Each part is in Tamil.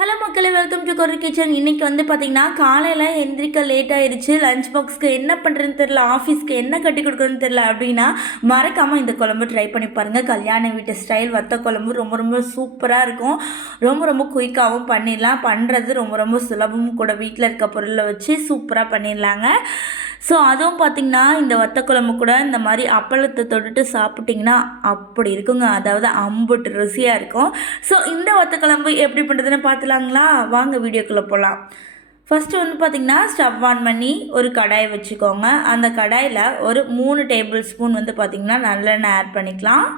ஹலோ மக்களே, வெல்கம் டு கொரு கிச்சன். இன்றைக்கி வந்து பார்த்திங்கன்னா காலையில் எந்திரிக்க லேட் ஆகிடுச்சு. லஞ்ச் பாக்ஸ்க்கு என்ன பண்ணுறதுன்னு தெரில, ஆஃபீஸ்க்கு என்ன கட்டி கொடுக்குறதுன்னு தெரில அப்படின்னா மறக்காமல் இந்த குழம்பு ட்ரை பண்ணி பாருங்கள். கல்யாண வீட்டு ஸ்டைல் வத்த குழம்பு ரொம்ப ரொம்ப சூப்பராக இருக்கும். ரொம்ப ரொம்ப குயிக்காகவும் பண்ணிடலாம். பண்ணுறது ரொம்ப ரொம்ப சுலபமும் கூட. வீட்டில் இருக்க பொருளை வச்சு சூப்பராக பண்ணிடலாங்க. ஸோ அதுவும் பார்த்திங்கன்னா இந்த வத்த குழம்பு கூட இந்த மாதிரி அப்பளத்தை தொட்டுட்டு சாப்பிட்டிங்கன்னா அப்படி இருக்குங்க. அதாவது அம்புட்டு ருசியாக இருக்கும். ஸோ இந்த வத்த குழம்பு எப்படி பண்ணுறதுன்னு பார்த்துலாங்களா? வாங்க வீடியோக்குள்ளே போகலாம். ஃபஸ்ட்டு வந்து பார்த்திங்கன்னா ஸ்டவ் ஆன் பண்ணி ஒரு கடாயை வச்சுக்கோங்க. அந்த கடாயில் ஒரு 3 டேபிள் ஸ்பூன் வந்து பார்த்திங்கன்னா நல்லெண்ணெய் ஆட் பண்ணிக்கலாம்.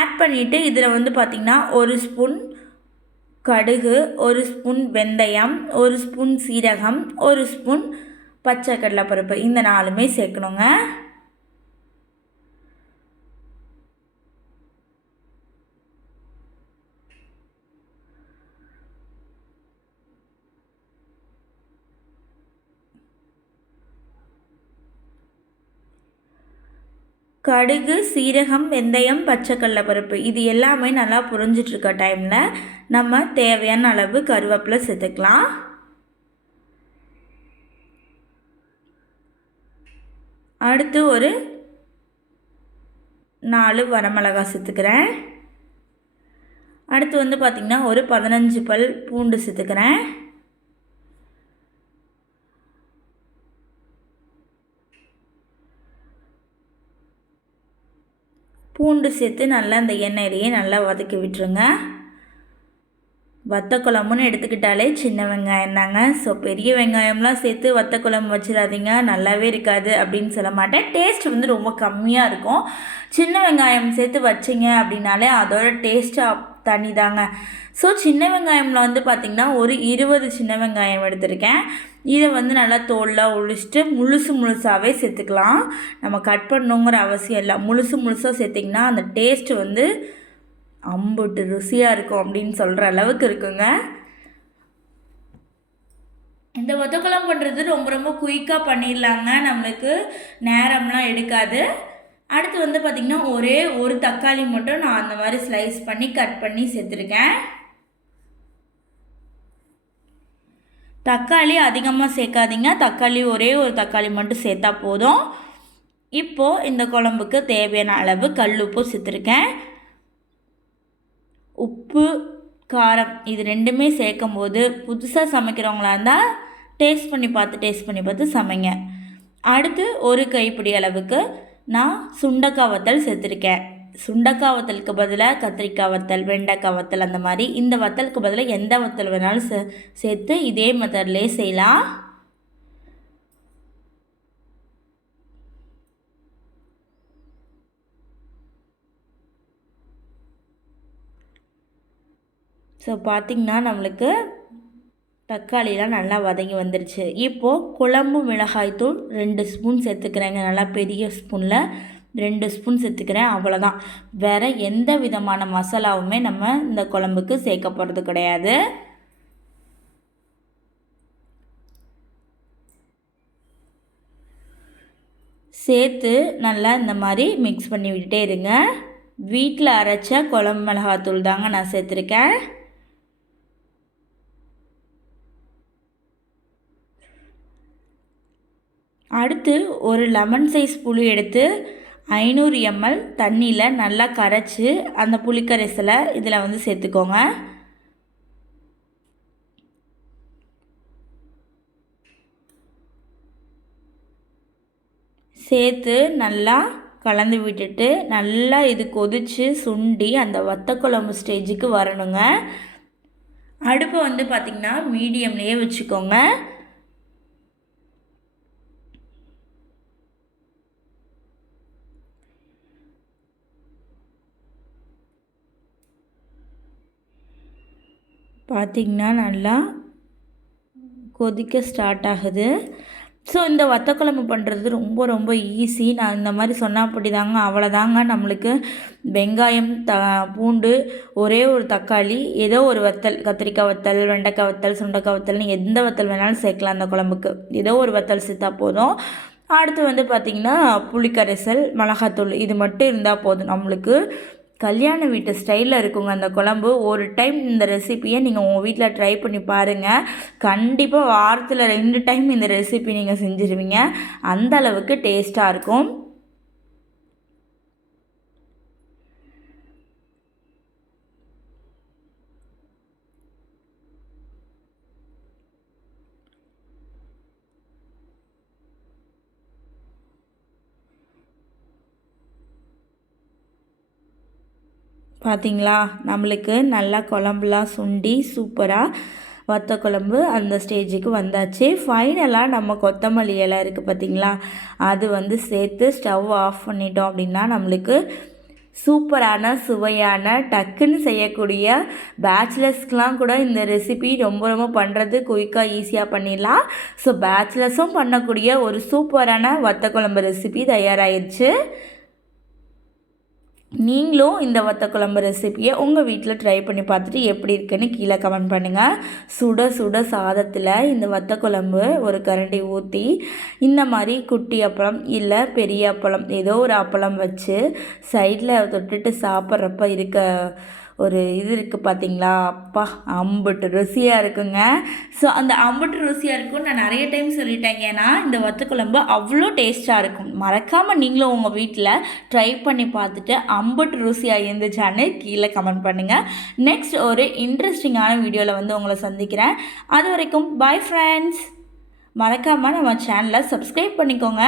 ஆட் பண்ணிவிட்டு இதில் வந்து பார்த்திங்கன்னா 1 ஸ்பூன் கடுகு, 1 ஸ்பூன் வெந்தயம், 1 ஸ்பூன் சீரகம், 1 ஸ்பூன் பச்சை கடலைப்பருப்பு, இந்த 4மே சேர்க்கணுங்க. கடுகு, சீரகம், வெந்தயம், பச்சை கடலைப்பருப்பு இது எல்லாமே நல்லா புரிஞ்சிட்ருக்க டைமில் நம்ம தேவையான அளவு கருவேப்பிலை சேர்த்துக்கலாம். அடுத்து ஒரு 4 வரமிளகாய் சேர்த்துக்கிறேன். அடுத்து வந்து பார்த்திங்கன்னா ஒரு 15 பல் பூண்டு சேர்த்துக்கிறேன். பூண்டு சேர்த்து நல்லா அந்த எண்ணெயிலேயே நல்லா வதக்கி விட்டுருங்க. வத்த குழம்புன்னு எடுத்துக்கிட்டாலே சின்ன வெங்காயம் தாங்க. ஸோ பெரிய வெங்காயம்லாம் சேர்த்து வத்த குழம்பு வச்சிடாதீங்க, நல்லாவே இருக்காது அப்படின்னு சொல்ல மாட்டேன். டேஸ்ட் வந்து ரொம்ப கம்மியாக இருக்கும். சின்ன வெங்காயம் சேர்த்து வச்சிங்க அப்படின்னாலே அதோட டேஸ்ட்டு தனி தாங்க. ஸோ சின்ன வெங்காயமில் வந்து பார்த்திங்கன்னா ஒரு 20 சின்ன வெங்காயம் எடுத்திருக்கேன். இதை வந்து நல்லா தோல்லாம் உழிச்சிட்டு முழுசாகவே சேர்த்துக்கலாம். நம்ம கட் பண்ணணுங்கிற அவசியம் இல்லை. முழுசாக சேர்த்திங்கன்னா அந்த டேஸ்ட்டு வந்து அம்புட்டு ருசியாக இருக்கும் அப்படின்னு சொல்கிற அளவுக்கு இருக்குங்க. இந்த வத்தக்குழம்பு பண்ணுறது ரொம்ப ரொம்ப குயிக்காக பண்ணிடலாங்க. நம்மளுக்கு நேரம்லாம் எடுக்காது. அடுத்து வந்து பார்த்திங்கன்னா ஒரே ஒரு தக்காளி மட்டும் நான் அந்த மாதிரி ஸ்லைஸ் பண்ணி கட் பண்ணி சேர்த்துருக்கேன். தக்காளி அதிகமாக சேர்க்காதீங்க. தக்காளி ஒரே ஒரு தக்காளி மட்டும் சேர்த்தா போதும். இப்போது இந்த குழம்புக்கு தேவையான அளவு கல் உப்பு சேர்த்துருக்கேன். உப்பு, காரம் இது ரெண்டுமே சேர்க்கும் போது புதுசாக சமைக்கிறவங்களா இருந்தால் டேஸ்ட் பண்ணி பார்த்து சமைங்க. அடுத்து ஒரு கைப்பிடி அளவுக்கு நான் சுண்டைக்காய் வத்தல் சேர்த்துருக்கேன். சுண்டைக்காய் வத்தலுக்கு பதிலாக கத்திரிக்காய் வத்தல், வெண்டைக்காய் வத்தல் அந்த மாதிரி இந்த வத்தலுக்கு பதிலாக எந்த வத்தல் வேணாலும் சேர்த்து இதே மெத்தட்லேயே செய்யலாம். ஸோ பார்த்திங்கன்னா நம்மளுக்கு தக்காளிலாம் நல்லா வதங்கி வந்துருச்சு. இப்போது குழம்பு மிளகாய்த்தூள் 2 ஸ்பூன் சேர்த்துக்கிறேங்க. நல்லா பெரிய ஸ்பூனில் 2 ஸ்பூன் சேர்த்துக்கிறேன். அவ்வளோதான். வேறு எந்த விதமான மசாலாவுமே நம்ம இந்த குழம்புக்கு சேர்க்க போகிறது கிடையாது. சேர்த்து நல்லா இந்த மாதிரி மிக்ஸ் பண்ணி விட்டுட்டே இருங்க. வீட்டில் அரைச்ச குழம்பு மிளகாய்த்தூள் தாங்க நான் சேர்த்துருக்கேன். அடுத்து ஒரு லெமன் சைஸ் புளி எடுத்து 500 ml தண்ணியில் நல்லா கரைச்சி அந்த புளிக்கரைசலை இதில் வந்து சேர்த்துக்கோங்க. சேர்த்து நல்லா கலந்து விட்டுட்டு நல்லா இது கொதித்து சுண்டி அந்த வத்த குழம்பு ஸ்டேஜுக்கு வரணுங்க. அடுப்பை வந்து பார்த்திங்கன்னா மீடியம்லேயே வச்சுக்கோங்க. பார்த்திங்கன்னா நல்லா கொதிக்க ஸ்டார்ட் ஆகுது. ஸோ இந்த வத்த குழம்பு பண்ணுறது ரொம்ப ரொம்ப ஈஸி. நான் இந்த மாதிரி சொன்னால் அப்படி தாங்க, அவ்வளோதாங்க. நம்மளுக்கு வெங்காயம், பூண்டு, ஒரே ஒரு தக்காளி, ஏதோ ஒரு வத்தல், கத்திரிக்காய் வத்தல், வெண்டைக்காய் வத்தல், சுண்டைக்காய் வத்தல்னு எந்த வத்தல் வேணாலும் சேர்க்கலாம் அந்த குழம்புக்கு. ஏதோ ஒரு வத்தல் சேர்த்தா போதும். அடுத்து வந்து பார்த்திங்கன்னா புளிக்கரைசல், மிளகாத்தூள் இது மட்டும் இருந்தால் போதும் நம்மளுக்கு. கல்யாண வீட்டு ஸ்டைலில் இருக்குங்க அந்த குழம்பு. ஒரு டைம் இந்த ரெசிப்பியை நீங்கள் உங்கள் வீட்டில் ட்ரை பண்ணி பாருங்கள். கண்டிப்பாக வாரத்தில் 2 டைம் இந்த ரெசிபி நீங்கள் செஞ்சுருவீங்க. அந்த அளவுக்கு டேஸ்ட்டாக இருக்கும். பார்த்தீங்களா, நம்மளுக்கு நல்லா குழம்புலாம் சுண்டி சூப்பராக வத்த குழம்பு அந்த ஸ்டேஜுக்கு வந்தாச்சு. ஃபைனலாக நம்ம கொத்தமல்லி இலை இருக்குது பார்த்தீங்களா, அது சேர்த்து ஸ்டவ் ஆஃப் பண்ணிட்டோம் அப்படின்னா நம்மளுக்கு சூப்பரான சுவையான டக்குன்னு செய்யக்கூடிய பேச்சுலர்ஸ்க்கெலாம் கூட இந்த ரெசிபி ரொம்ப ரொம்ப பண்ணுறது குயிக்காக ஈஸியாக பண்ணிடலாம். ஸோ பேச்சுலர்ஸும் பண்ணக்கூடிய ஒரு சூப்பரான வத்த குழம்பு ரெசிபி தயாராகிடுச்சு. நீங்களும் இந்த வத்த குழம்பு ரெசிப்பியை உங்கள் வீட்டில் ட்ரை பண்ணி பார்த்துட்டு எப்படி இருக்குன்னு கீழே கமெண்ட் பண்ணுங்கள். சுட சுட சாதத்தில் இந்த வத்த குழம்பு ஒரு கரண்டி ஊற்றி இந்த மாதிரி குட்டி அப்பளம் இல்லை பெரிய அப்பளம் ஏதோ ஒரு அப்பளம் வச்சு சைடில் தொட்டுட்டு சாப்பிட்றப்ப இருக்க ஒரு இது இருக்குது பார்த்தீங்களா, அப்பா அம்புட்டு ருசியாக இருக்குங்க. ஸோ அந்த அம்புட்டு ருசியாக இருக்கும் நான் நிறைய டைம் சொல்லிட்டேன். ஏன்னா இந்த வத்த குழம்பு அவ்வளோ டேஸ்ட்டாக இருக்கும். மறக்காமல் நீங்களும் உங்கள் வீட்டில் ட்ரை பண்ணி பார்த்துட்டு அம்புட்டு ருசியாக இருந்துச்சான்னு கீழே கமெண்ட் பண்ணுங்கள். நெக்ஸ்ட் ஒரு இன்ட்ரெஸ்டிங்கான வீடியோவில் உங்களை சந்திக்கிறேன். அது வரைக்கும் பாய் ஃப்ரெண்ட்ஸ். மறக்காமல் நம்ம சேனலை சப்ஸ்கிரைப் பண்ணிக்கோங்க.